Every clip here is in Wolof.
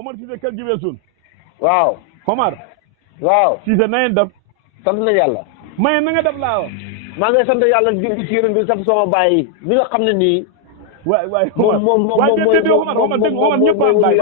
Omar Cissé kër gi weesul. waaw. Omar. waaw. Cissé na ngeen def. sant na yàlla. maye na nga def laa wax. maa ngi sant yàlla di ci yéen bi sant sama baay yi li nga xam ne nii. waay moom Omar ñëpp am baay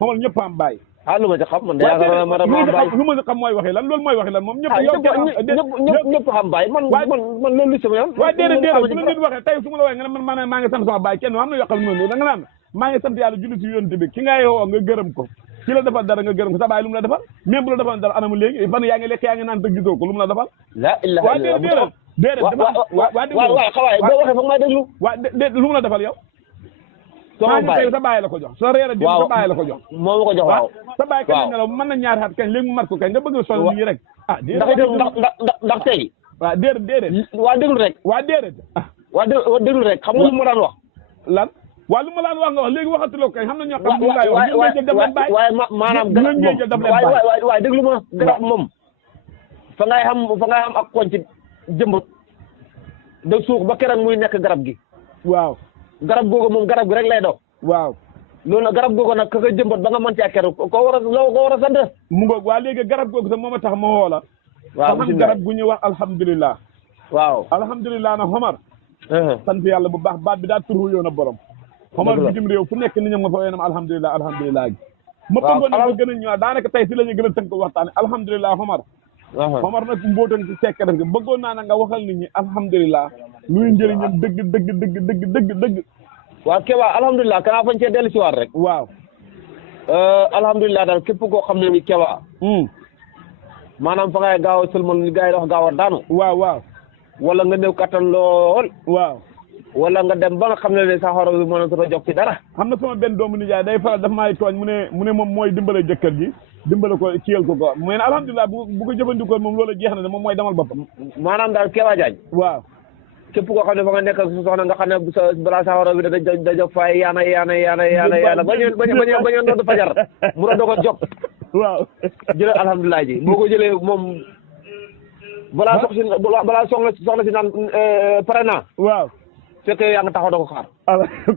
Omar ñëpp am baay. ah lu ma ci xam man de yaakaar naa ma dama am baay lu ma ci xam mooy waxi lan loolu mooy waxi lan moom ñëpp ñëpp xam baay man loolu li sama yoon. waaye déedéet bu la nit waxee tey su ma la waxee nga ne man maa ngi sant sama baay kenn am na yoo xam ne da nga naan maa ngi sant yàlla julli si yonent bi ki ngay woo nga gërëm ko ki la defal dara nga gërëm ko sa baay lu mu la defal même bu la defal dara anamu léegi fan yaa ngi lekk yaa ngi naan te gisoo ko lu mu la defal la ilaha illallah déedéet waaw xawaay boo waxee foog may déglu waa déedéet lu mu la defal yow sama baay sa baay la ko jox sa reer a sa baay la ko jox moo ma ko jox waaw sa baay kañ nelaw mën na ñaari at kañ léegi mu mat ko kañ nga bëgg sol nit ñi rek ah ndax tey waaw déedéet waa déglu rek waa déedéet waa déglu rek xam nga lu ma daan wax lan waa lu ma laan wax nga wax léegi waxatuloo kañ xam na ñoo xam ñu lay wax ñu ngay jël def leen baay waaye maanaam garab moom waaye déglu ma garab moom fa ngay xam ak koñ ci jëmbat da suux ba keroog muy nekk garab gi waaw garab googu moom garab gi rek lay dox waaw loolu nag garab googu nag ka koy jëmbat ba nga mën cee keroog ko war a sant mu ngoog waa léegi garab googu sax moom a tax ma woo la waaw xam garab gu ñuy wax alhamdulilah waaw alhamdulilah nag Omar sant yàlla bu baax baat bi daa turu yoon a borom Omar bitim réew fu nekk ni ñam nga fa weenam alhamdulilah gi ma bëggoon na ma gën a ñëwaat daanaka tey si la ñu gën a tënk waxtaane alhamdulilah Omar Omar nag mbootan ci sekk def nga bëggoon naa na nga waxal nit ñi alhamdulilah luy njëriñam dëgg waaw Keba alhamdulilah kanaa fañ cee dellu si waat rek waaw alhamdulilah daal képp koo xam ne ni Keba maanaam fa ngay gaaw a sëlmal ni gars yi wax gaaw a daanu waaw wala nga néew kattan lool waaw wala nga dem ba nga xam ne sa xoro bi mën a jox ci dara xam na sama benn doomu nijaay day faral dafa may tooñ mu ne moom mooy dimbale jëkkër ji dimbale ko kiyal ko mu ne alhamdulilah bu ko jëfandikoo moom loolu jeex na de moom mooy demal boppam maanaam daal Keba Diagne waaw képp koo xam ne fa nga nekk ak sa soxna nga xam ne balaa sa xoro bi da jóg fay yaana ba ñu doon fajar mu doon ko jóg waaw jëlee alhamdulilah ji boo ko jëlee moom balaa soxna si naan pare naa waaw fekkee yaa nga taxaw da ko xaar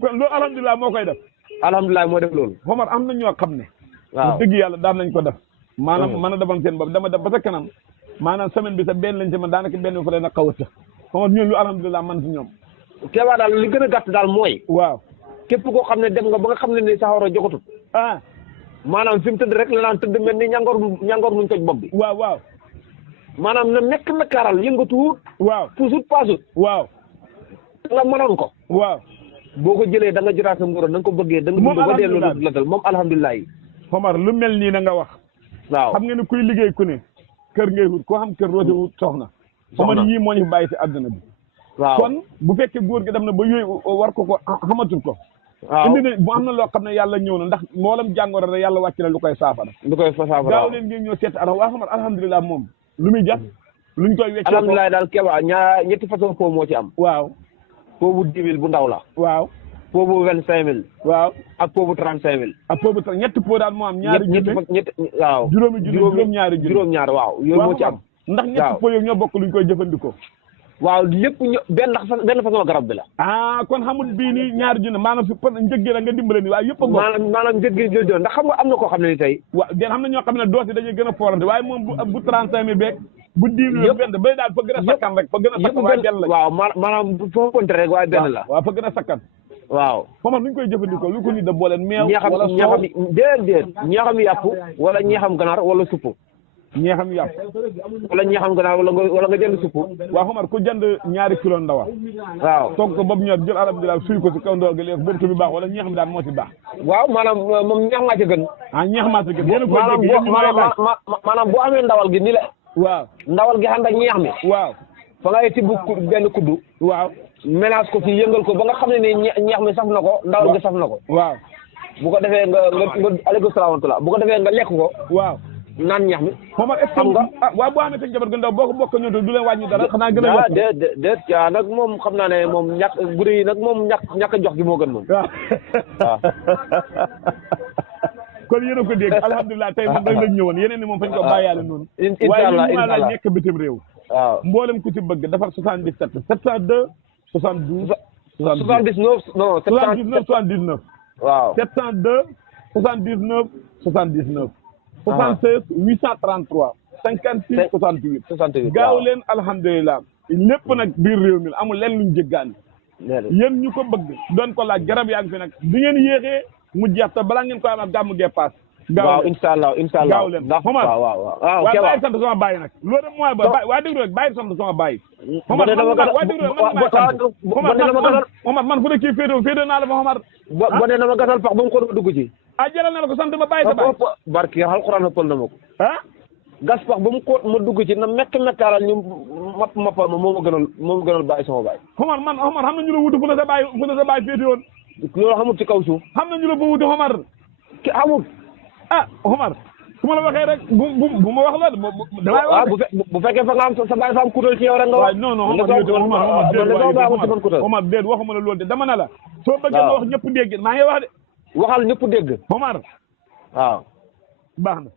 kon loolu alhamdulilah moo koy def alhamdulilah moo def loolu Omar am na ñoo xam ne waaw dëgg yàlla daan nañ ko def maanaam mën a defal seen bopp dama def ba sa kanam maanaam semaine bi sa benn lañ ci man daanaka benn bi fa leen a xaw a tëx Omar ñoom lu alhamdulilah man si ñoom Keba daal li gën a gàtt daal mooy waaw képp koo xam ne dem nga ba nga xam ne ni sa xoro joxatut maanaam fi mu tëdd rek la naan tëdd mel ni ñangoor muñ toj bopp bi waaw maanaam na nekk na kaaral yëngatuwut waaw puusut paasut waaw nga mënoon ko waaw boo ko jëlee da nga jëraat sa ngoro da nga ko bëggee da nga dund ba delloo la dal moom alhamdulilah yi Omar lu mel nii na nga wax waaw xam nga ne kuy liggéey ku ne kër ngay wut koo xam kër rooti wut soxna Omar yii moo ñu fi bàyyi si àdduna bi waaw kon bu fekkee góor gi dem na ba yooyu war ko xamatul ko waaw indi na bu am na loo xam ne yàlla ñëw na ndax moolam jàngoro rek yàlla wàcc na lu koy saafara gaaw leen ngeen ñëw seet waa Omar alhamdulilah moom lu muy jàpp luñ koy wecc alhamdulilah daal Keba ñetti façon po moo ci am waaw po bu 10 000 bu ndaw la waaw po bu 25 000 waaw ak po bu 35 000 ak po bu ñetti po daal moo am ñaari ñetti waaw juróom-ñaar waaw yooyu moo ci am ndax ñetti po yooyu ñoo bokk luñ koy jëfandikoo waaw lépp benn façon garab bi la kon xamul bii nii ñaari junne maanaam fi njëg la nga dimbale ni waaye yëpp a maanaam njëg gi jël ndax xam nga am na koo xam ne ni tey waaw den xam na ñoo xam ne doos yi dañuy gën a foorante waaye moom bu 35 000 beeg bu 10 000 benn bay daal fa gën a sakkan rek fa gën a sakkan waaye benn la waaw maanaam foo konte rek waaye benn la waaw fa gën a sakkan waaw foofu nuñ koy jëfandikoo lu ko nit da booleen meew wala ñeexam déedéet ñeexam yàpp wala ñeexam ganaar wala supp ñeexam yàpp wala ñeexam ganaar wala nga jënd supp waaw Omar ku jënd ñaari kilo ndawal waaw togg ko boobu ñor jël alhamdulilah suy ko si kaw ndawal gi léegi boobu tamit baax wala ñeex mi daal moo ci baax waaw maanaam moom ñeex maa ci gën ñeex maa ci gën yéen ko dégg maanaam boo amee ndawal gi ni la waaw ndawal gi ànd ak ñeex mi waaw fa ngay tibb benn kuddu waaw mélange ko fii yëngal ko ba nga xam ne ni ñeex mi saf na ko ndawal gi saf na ko waaw bu ko defee nga aleykum salaam bu ko defee nga lekk ko waaw naan ñeex mi Omar est-ce que waaw boo amee sa njaboot gu ndaw boo ko bokk ñoom du leen wàññi dara xanaa gën a yokk déet caa nag moom xam naa ne moom guddi yi nag moom ñàkk jox gi moo gën moom waaw kon yéen a ko dégg alhamdulilah tey moom rek lañ ñëwoon yeneen ni moom fañ ko bàyyaale noonu incha allah waaye la nekk bitim réew waaw mboolem ku ci bëgg defar 77 702 72 79 non 79 79 waaw 702 79 79 76 833 56 68 68 gaaw leen alhamdulilah lépp nag biir réew mi la amul leen luñ jéggaani yéen ñu ko bëgg doon ko laaj garab yaa ngi fi nag di ngeen yéexee mu jeex te balaa ngeen ko am gàmmu gee paas waaw incha allah gaaw leen Omar waaw bàyyi sant sama bàyyi nag loolu rek mooy waa déglu rek bàyyi sant sama bàyyi Omar waa déglu rek man sant Omar man fu ne kii féetoo naa la fa Omar bo ne na ma gasal pax ba mu ko dugg ci jëlal na la ko sant ma bàyyi sa bàyyi barki alxuraan ëppal na ma ko gas pax ba mu ko ma dugg ci na mekkaaral ñu mappal ma moo ma gënal bàyyi sama bàyyi Omar xam na ñu la wutu fu ne sa bàyyi féete woon loolu xamul ci kaw suuf xam na ñu la fa wutu Omar ki xamul Omar su ma la waxee rek bu ma wax la damay wax bu fekkee fa nga am sa bàyyi fa am kutal ci yow rek nga wax non Omar déet waxuma la loolu de dama ne la soo bëggee nga wax ñëpp dégg maa ngi wax de waxal ñëpp dégg Omar waaw baax na